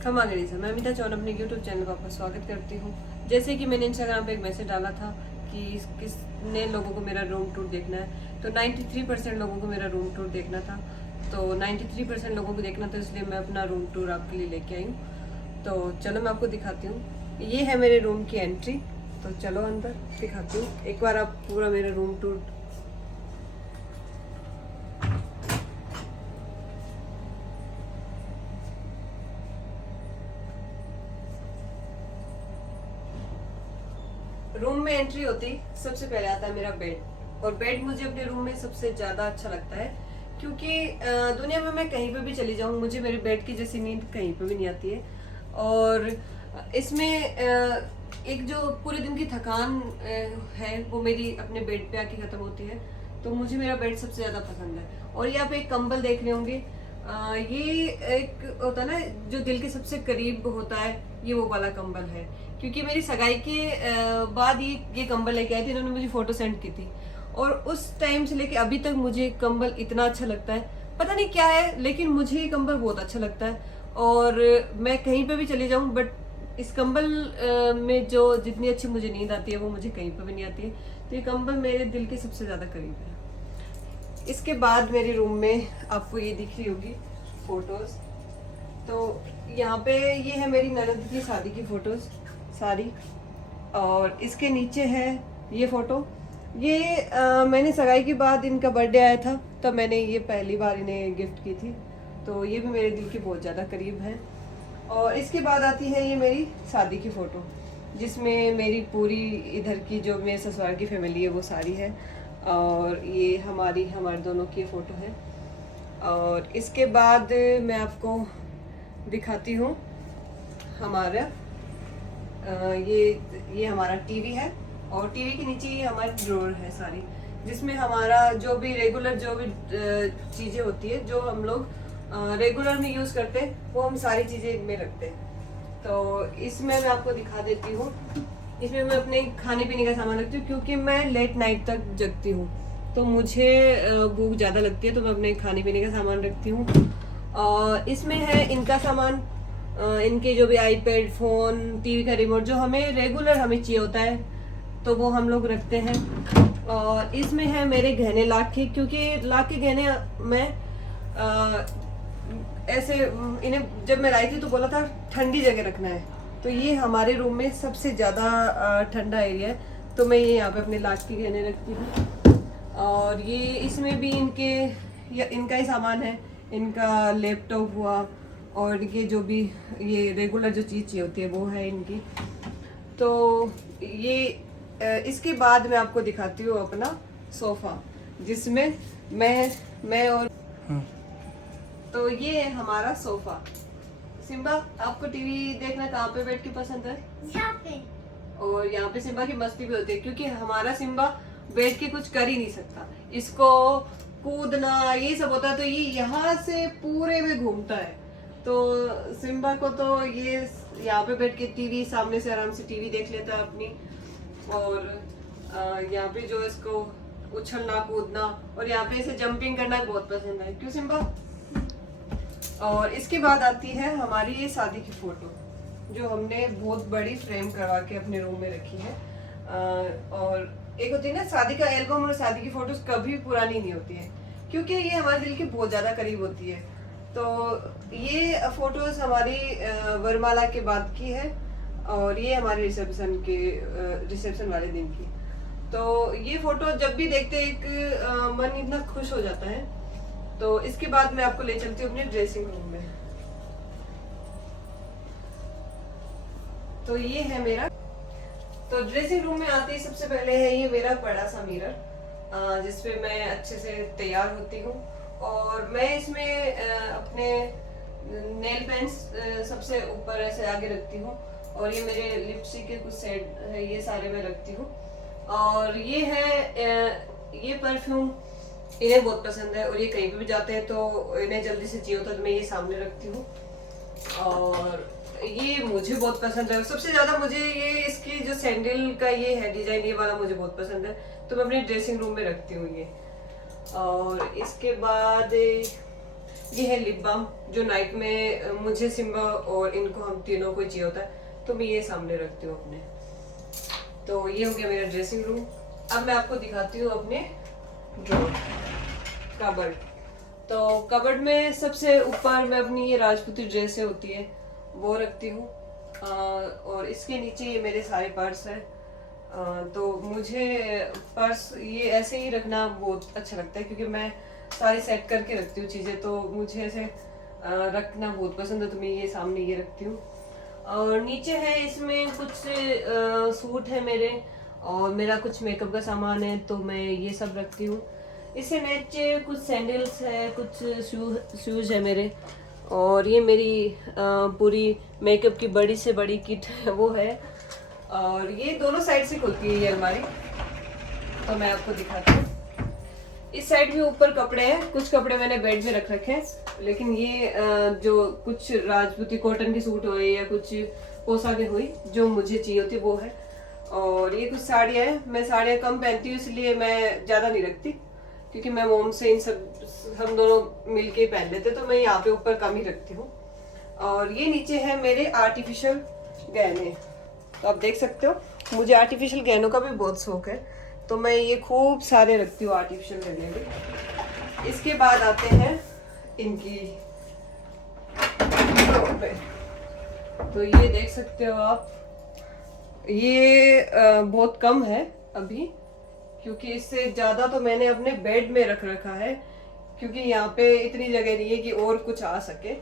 खमा गणिसा, मैं अमिता चौहान अपने यूट्यूब चैनल पर आपका स्वागत करती हूँ। जैसे कि मैंने इंस्टाग्राम पे एक मैसेज डाला था कि किसने लोगों को मेरा रूम टूर देखना है, तो 93% लोगों को मेरा रूम टूर देखना था। तो 93% लोगों को देखना था, इसलिए मैं अपना रूम टूर आपके लिए लेके आई हूँ। तो चलो मैं आपको दिखाती हूँ। ये है मेरे रूम की एंट्री, तो चलो अंदर दिखाती हूँ। एक बार आप पूरा मेरा रूम टूर रूम में एंट्री होती सबसे पहले आता है मेरा बेड, और बेड मुझे अपने रूम में सबसे ज्यादा अच्छा लगता है क्योंकि दुनिया में मैं कहीं पे भी चली जाऊँ, मुझे मेरे बेड की जैसी नींद कहीं पे भी नहीं आती है। और इसमें एक जो पूरे दिन की थकान है वो मेरी अपने बेड पे आके खत्म होती है। तो मुझे मेरा बेड सबसे ज्यादा पसंद है। और ये आप एक कंबल देख रहे होंगे, ये एक होता है ना जो दिल के सबसे करीब होता है, ये वो वाला कंबल है। क्योंकि मेरी सगाई के बाद ये कंबल लेके आई थी, इन्होंने मुझे फोटो सेंड की थी, और उस टाइम से लेके अभी तक मुझे कंबल इतना अच्छा लगता है। पता नहीं क्या है, लेकिन मुझे ये कंबल बहुत अच्छा लगता है। और मैं कहीं पे भी चली जाऊं, बट इस कंबल में जो जितनी अच्छी मुझे नींद आती है वो मुझे कहीं पे भी नहीं आती है। तो ये कंबल मेरे दिल के सबसे ज्यादा करीब है। इसके बाद मेरे रूम में आपको ये दिख रही होगी फोटोज। तो यहाँ पे ये है मेरी ननद की शादी की फोटोज सारी, और इसके नीचे है ये फोटो। ये मैंने सगाई के बाद इनका बर्थडे आया था, तब मैंने ये पहली बार इन्हें गिफ्ट की थी। तो ये भी मेरे दिल के बहुत ज़्यादा करीब है। और इसके बाद आती है ये मेरी शादी की फ़ोटो, जिसमें मेरी पूरी इधर की जो मेरे ससुराल की फैमिली है वो सारी है। और ये हमारे दोनों की फ़ोटो है। और इसके बाद मैं आपको दिखाती हूँ हमारा ये हमारा टीवी है, और टीवी के नीचे ये हमारी ड्रॉर है सारी, जिसमें हमारा जो भी रेगुलर जो भी चीज़ें होती है जो हम लोग रेगुलर में यूज़ करते हैं, वो हम सारी चीज़ें में रखते हैं। तो इसमें मैं आपको दिखा देती हूँ। इसमें मैं अपने खाने पीने का सामान रखती हूँ, क्योंकि मैं लेट नाइट तक जगती हूँ, तो मुझे भूख ज़्यादा लगती है, तो मैं अपने खाने पीने का सामान रखती हूँ। और इसमें है इनका सामान, इनके जो भी आईपैड, फ़ोन, टीवी का रिमोट जो हमें रेगुलर हमें चाहिए होता है, तो वो हम लोग रखते हैं। और इसमें है मेरे गहने लाके, क्योंकि लाके गहने मैं ऐसे इन्हें जब मैं लाई थी तो बोला था ठंडी जगह रखना है। तो ये हमारे रूम में सबसे ज़्यादा ठंडा एरिया है, तो मैं ये यहाँ पे अपने लाख के गहने रखती हूँ। और ये इसमें भी इनका ही सामान है, इनका लैपटॉप हुआ, और ये जो भी ये रेगुलर जो चीज़ चाहिए होती है वो है इनकी। तो ये इसके बाद मैं आपको दिखाती हूँ अपना सोफ़ा, जिसमें मैं और तो ये है हमारा सोफा। सिम्बा, आपको टीवी देखना कहाँ पे बैठ के पसंद है? यहाँ पे। और यहाँ पे सिम्बा की मस्ती भी होती है, क्योंकि हमारा सिम्बा बैठ के कुछ कर ही नहीं सकता, इसको कूदना ये सब होता है, तो ये यहाँ से पूरे में घूमता है। तो सिम्बा को तो ये यहाँ पे बैठ के टीवी सामने से आराम से टीवी देख लेता है अपनी। और यहाँ पे जो इसको उछलना कूदना और यहाँ पे इसे जंपिंग करना बहुत पसंद है। क्यों सिम्बा? और इसके बाद आती है हमारी ये शादी की फोटो, जो हमने बहुत बड़ी फ्रेम करवा के अपने रूम में रखी है। और एक होती है ना शादी का एल्बम, और शादी की फोटोज कभी पुरानी नहीं होती है, क्योंकि ये हमारे दिल के बहुत ज्यादा करीब होती है। तो ये फोटोज हमारी वरमाला के बाद की है, और ये हमारे रिसेप्शन वाले दिन की। तो ये फोटो जब भी देखते एक मन इतना खुश हो जाता है। तो इसके बाद मैं आपको ले चलती हूँ अपने ड्रेसिंग रूम में। तो ये है मेरा, तो ड्रेसिंग रूम में आते ही सबसे पहले है ये मेरा बड़ा सा मिरर, जिसपे मैं अच्छे से तैयार होती हूँ। और मैं इसमें अपने नेल पेंट्स सबसे ऊपर ऐसे आगे रखती हूँ, और ये मेरे लिपस्टिक के कुछ सेट है, ये सारे मैं रखती हूँ। और ये है ये परफ्यूम, इन्हें बहुत पसंद है, और ये कहीं पे भी जाते हैं तो इन्हें जल्दी से चाहिए होता है, तो मैं ये सामने रखती हूँ। और ये मुझे बहुत पसंद है, सबसे ज्यादा मुझे ये इसकी जो सैंडल का ये है डिजाइन, ये वाला मुझे बहुत पसंद है, तो मैं अपने ड्रेसिंग रूम में रखती हूँ ये। और इसके बाद ये है लिप बाम, जो नाइट में मुझे, सिम्बा और इनको, हम तीनों को चाहिए होता है, तो मैं ये सामने रखती हूँ अपने। तो ये हो गया मेरा ड्रेसिंग रूम। अब मैं आपको दिखाती हूँ अपने ड्रॉर, कबर्ड। तो कबर्ड में सबसे ऊपर मैं अपनी ये राजपूती ड्रेसें होती है वो रखती हूँ, और इसके नीचे ये मेरे सारे पर्स है। तो मुझे पर्स ये ऐसे ही रखना बहुत अच्छा लगता है, क्योंकि मैं सारी सेट करके रखती हूँ चीज़ें, तो मुझे ऐसे रखना बहुत पसंद है, तो मैं ये सामने ये रखती हूँ। और नीचे है, इसमें कुछ सूट है मेरे, और मेरा कुछ मेकअप का सामान है, तो मैं ये सब रखती हूँ। इससे नीचे कुछ सैंडल्स है, कुछ शूज़ है मेरे, और ये मेरी पूरी मेकअप की बड़ी से बड़ी किट है वो है। और ये दोनों साइड से खुलती है ये अलमारी, तो मैं आपको दिखाती हूँ। इस साइड भी ऊपर कपड़े हैं, कुछ कपड़े मैंने बेड में रख रखे हैं, लेकिन ये जो कुछ राजपूती कॉटन के सूट हुए या कुछ पोशाकें हुई जो मुझे चाहिए होती वो है। और ये कुछ साड़ियाँ हैं, मैं साड़ियाँ कम पहनती हूँ, इसलिए मैं ज़्यादा नहीं रखती, क्योंकि मैं मोम से इन सब हम दोनों मिलके पहन लेते, तो मैं यहाँ पे ऊपर कम ही रखती हूँ। और ये नीचे है मेरे आर्टिफिशियल गहने, तो आप देख सकते हो मुझे आर्टिफिशियल गहनों का भी बहुत शौक है, तो मैं ये खूब सारे रखती हूँ आर्टिफिशियल गहने भी। इसके बाद आते हैं इनकी पे, तो ये देख सकते हो आप, ये बहुत कम है अभी, क्योंकि इससे ज़्यादा तो मैंने अपने बेड में रख रखा है, क्योंकि यहाँ पे इतनी जगह नहीं है कि और कुछ आ सके।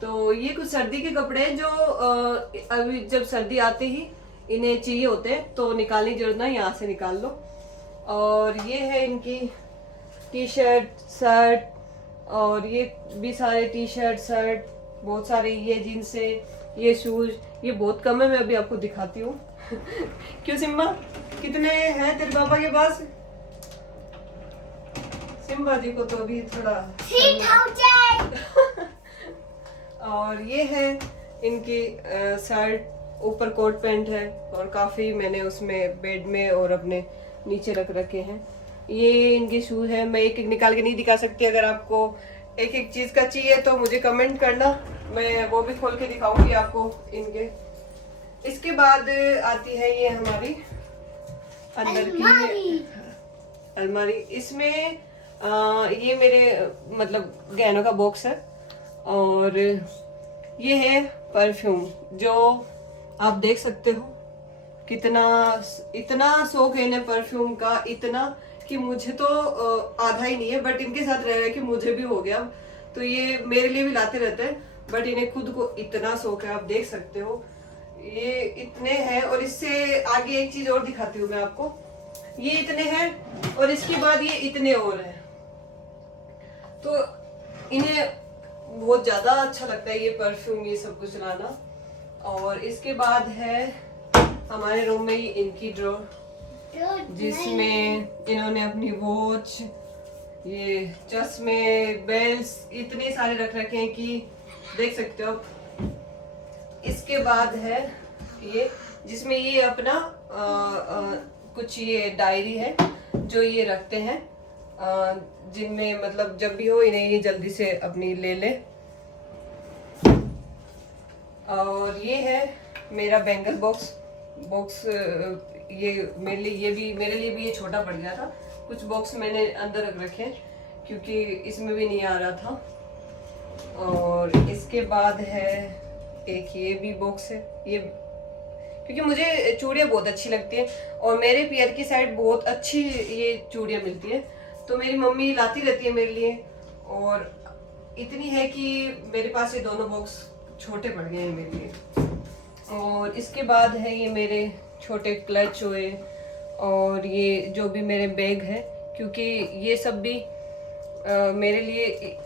तो ये कुछ सर्दी के कपड़े हैं जो अभी जब सर्दी आते ही इन्हें चाहिए होते हैं, तो निकालने की जरूरत ना, यहाँ से निकाल लो। और ये है इनकी टी शर्ट, शर्ट, और ये भी सारे टी शर्ट, शर्ट, बहुत सारे ये जीन्स है, ये शूज, ये बहुत कम है, मैं अभी आपको दिखाती हूँ। क्यों सिम्बा, कितने हैं तेरे पापा के पास? सिम्बा जी को तो अभी थोड़ा 3000। और ये है इनकी शर्ट, ऊपर कोट पैंट है, और काफ़ी मैंने उसमें बेड में और अपने नीचे रख रखे हैं। ये इनके शूज है, मैं एक एक निकाल के नहीं दिखा सकती, अगर आपको एक एक चीज़ का चाहिए तो मुझे कमेंट करना, मैं वो भी खोल के दिखाऊंगी आपको इनके। इसके बाद आती है ये हमारी अंदर की अलमारी। इसमें ये मेरे मतलब गहनों का बॉक्स है, और ये है परफ्यूम, जो आप देख सकते हो कितना, इतना शौक है इन्हें परफ्यूम का, इतना कि मुझे तो आधा ही नहीं है, बट इनके साथ रह रहे कि मुझे भी हो गया। तो ये मेरे लिए भी लाते रहते हैं, बट इन्हें खुद को इतना शौक है, आप देख सकते हो ये इतने हैं। और इससे आगे एक चीज और दिखाती हूँ मैं आपको, ये इतने हैं और इसके बाद ये इतने और हैं, तो इन्हें बहुत ज्यादा अच्छा लगता है ये परफ्यूम, ये सब कुछ लाना। और इसके बाद है हमारे रूम में ये इनकी ड्रॉर, जिसमें इन्होंने अपनी वॉच, ये चश्मे, बेल्ट, इतने सारे रख रखे हैं कि देख सकते हो। इसके बाद है ये, जिसमें ये अपना कुछ ये डायरी है जो ये रखते हैं, जिनमें मतलब जब भी हो इन्हें ये जल्दी से अपनी ले ले। और ये है मेरा बैंगल बॉक्स, ये मेरे लिए भी ये छोटा पड़ गया था, कुछ बॉक्स मैंने अंदर रख रखे हैं क्योंकि इसमें भी नहीं आ रहा था। और इसके बाद है एक ये भी बॉक्स है, ये क्योंकि मुझे चूड़ियाँ बहुत अच्छी लगती है, और मेरे पैर की साइड बहुत अच्छी ये चूड़ियाँ मिलती है, तो मेरी मम्मी लाती रहती है मेरे लिए, और इतनी है कि मेरे पास ये दोनों बॉक्स छोटे पड़ गए हैं मेरे लिए। और इसके बाद है ये मेरे छोटे क्लच हुए, और ये जो भी मेरे बैग है, क्योंकि ये सब भी मेरे लिए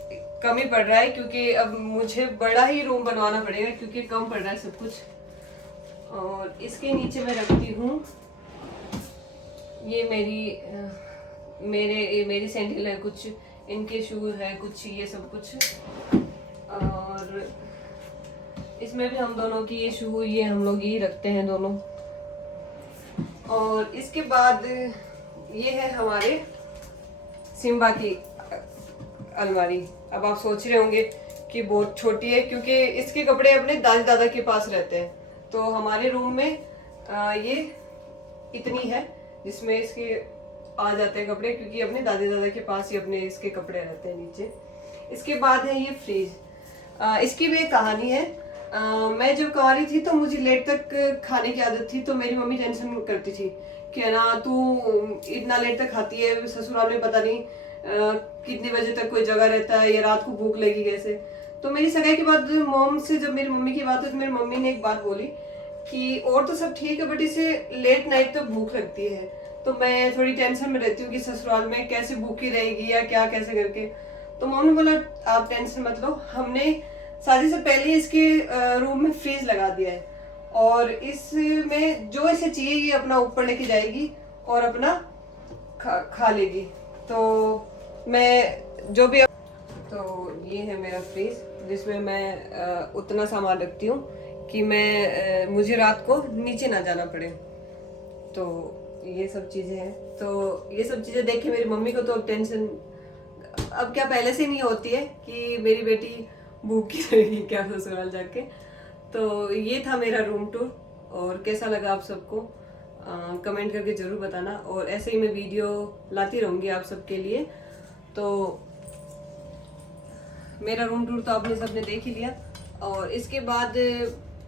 कम ही पड़ रहा है, क्योंकि अब मुझे बड़ा ही रूम बनवाना पड़ेगा क्योंकि कम पड़ रहा है सब कुछ। और इसके नीचे मैं रखती हूँ ये मेरी सैंडल है, कुछ इनके शूज है, कुछ ये सब कुछ। और इसमें भी हम दोनों की ये शू, ये हम लोग ही रखते हैं दोनों। और इसके बाद ये है हमारे सिम्बा की अलमारी। अब आप सोच रहे होंगे कि बहुत छोटी है, क्योंकि इसके कपड़े अपने दादी दादा के पास रहते हैं। तो हमारे रूम में ये इतनी है जिसमें इसके आ जाते हैं कपड़े, क्योंकि अपने दादी दादा के पास ही अपने इसके कपड़े रहते हैं नीचे। इसके बाद है ये फ्रिज। इसकी भी एक कहानी है। मैं जब कुंवारी थी तो मुझे लेट तक खाने की आदत थी, तो मेरी मम्मी टेंशन करती थी कि है ना तू इतना लेट तक खाती है, ससुराल में पता नहीं कितने बजे तक कोई जगह रहता है या रात को भूख लगी कैसे। तो मेरी सगाई के बाद मॉम से जब मेरी मम्मी की बात हुई तो मेरी मम्मी ने एक बात बोली कि और तो सब ठीक है बट इसे लेट नाइट तक भूख लगती है। तो मैं थोड़ी टेंशन में रहती हूँ कि ससुराल में कैसे भूखी रहेगी या क्या कैसे करके। तो मॉम ने बोला आप टेंशन मत लो, हमने शादी से पहले इसके रूम में फ्रीज लगा दिया है और इसमें जो इसे चाहिए ये अपना ऊपर लेके जाएगी और अपना खा लेगी। तो मैं जो भी, तो ये है मेरा फ्रीज जिसमें मैं उतना सामान रखती हूँ कि मुझे रात को नीचे ना जाना पड़े। तो ये सब चीजें हैं। तो ये सब चीजें देख के मेरी मम्मी को तो अब टेंशन अब क्या पहले से नहीं होती है कि मेरी बेटी भूखी रहेगी क्या ससुराल जाके। तो ये था मेरा रूम टूर, और कैसा लगा आप सबको कमेंट करके जरूर बताना, और ऐसे ही मैं वीडियो लाती रहूंगी आप सबके लिए। तो मेरा रूम टूर तो आपने सबने देख ही लिया, और इसके बाद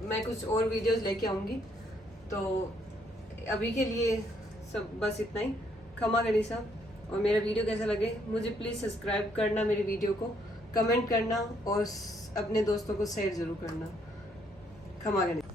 मैं कुछ और वीडियोस लेके आऊंगी। तो अभी के लिए सब बस इतना ही। खमा गणिसा, और मेरा वीडियो कैसा लगे मुझे प्लीज़ सब्सक्राइब करना, मेरी वीडियो को कमेंट करना और अपने दोस्तों को शेयर जरूर करना। खमा गणिसा।